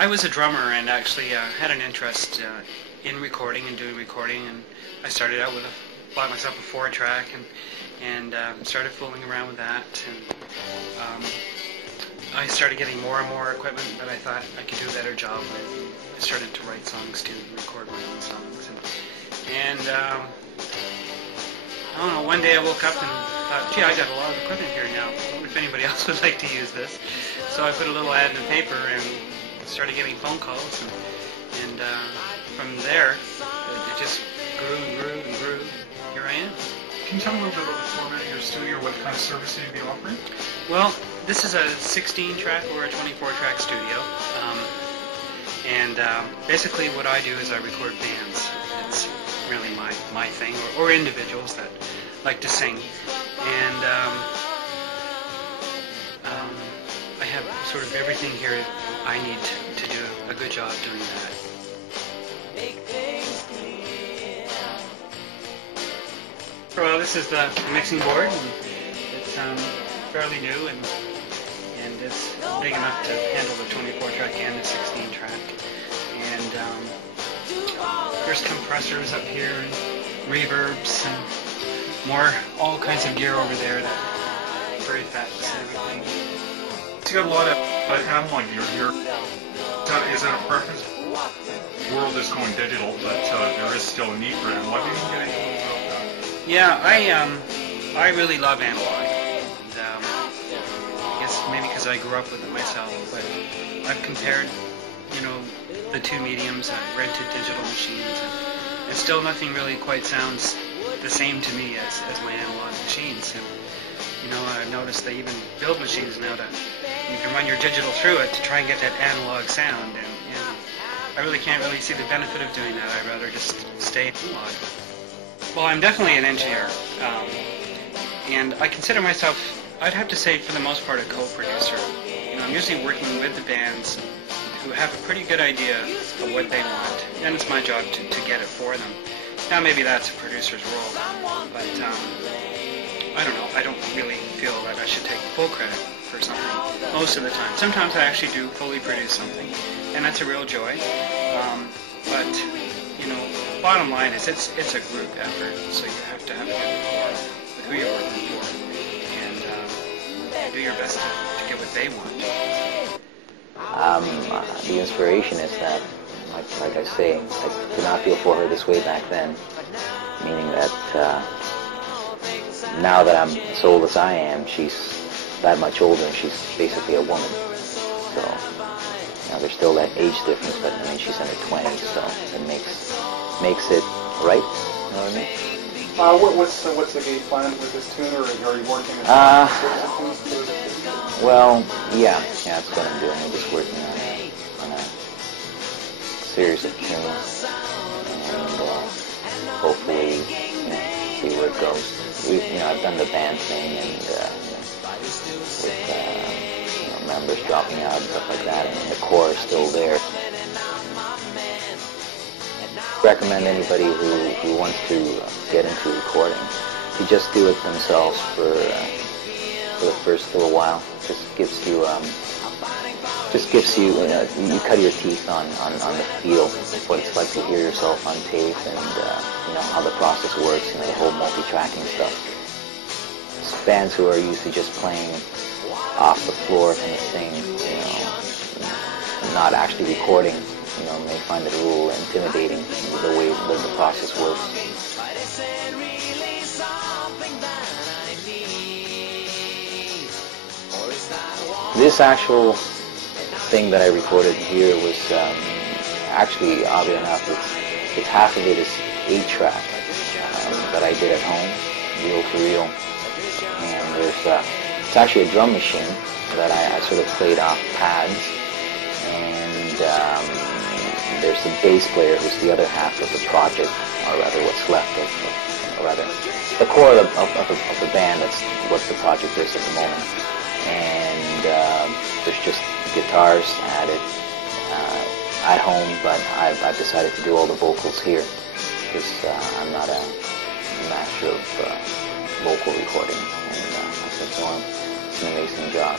I was a drummer and actually had an interest in recording and doing recording, and I started out with bought myself a 4-track and started fooling around with that, and I started getting more and more equipment that I thought I could do a better job with. I started to write songs too, record my own songs, and I don't know, one day I woke up and thought, gee, I got a lot of equipment here now. I wonder if anybody else would like to use this. So I put a little ad in the paper and started getting phone calls, and from there it just grew and grew and grew. Here I am. Can you tell me a little bit about the format of your studio, what kind of service you'd be offering? Well, this is a 16-track or a 24-track studio, and basically what I do is I record bands. It's really my thing, or individuals that like to sing, and I have sort of everything here I need to do a good job doing that. Well, this is the mixing board, and it's fairly new, and it's big enough to handle the 24-track and the 16-track. And there's compressors up here, and reverbs, and all kinds of gear over there, that for effects and everything. You got a lot of analog gear here. Is that a preference? The world is going digital, but there is still a need for analog. You can get anything about that? Yeah, I really love analog. And, I guess maybe because I grew up with it myself, but I've compared, the two mediums. I've rented digital machines, and still nothing really quite sounds the same to me as my analog machines. And I've noticed they even build machines now that you can run your digital through it to try and get that analog sound, and I really can't really see the benefit of doing that. I'd rather just stay analog. Well, I'm definitely an engineer, and I consider myself, I'd have to say for the most part, a co-producer. I'm usually working with the bands who have a pretty good idea of what they want, and it's my job to get it for them. Now maybe that's a producer's role, but I don't know, I don't really feel that I should take full credit for something most of the time. Sometimes I actually do fully produce something, and that's a real joy, but bottom line is it's a group effort, so you have to have a good rapport with who you're working for, and do your best to get what they want. The inspiration is that, like I say, I did not feel for her this way back then, meaning that now that I'm as old as I am, she's that much older, and she's basically a woman. So there's still that age difference, but I mean she's in her 20s, so it makes it right. You know what I mean? What's the game plan with this tune, or are you working on well, yeah, that's what I'm doing. I'm just working on a series of tunes, and hopefully, see where it goes. I've done the band thing, and with members dropping out and stuff like that, and the core is still there. Recommend anybody who wants to get into recording to just do it themselves for the first little while. Just gives you you cut your teeth on the feel of what it's like to hear yourself on tape, and how the process works, the whole multi-tracking stuff. Bands who are used to just playing off the floor kind of thing, not actually recording, may find it a little intimidating, the way the process works. This actual thing that I recorded here was actually, oddly enough, it's half of it is 8-track that I did at home, reel to reel, and it's actually a drum machine that I sort of played off pads, and there's the bass player who's the other half of the project, or rather what's left of the core of the band. That's what the project is at the moment. And there's just guitars added at home, but I've decided to do all the vocals here because I'm not a master of vocal recording, and I think it's an amazing job.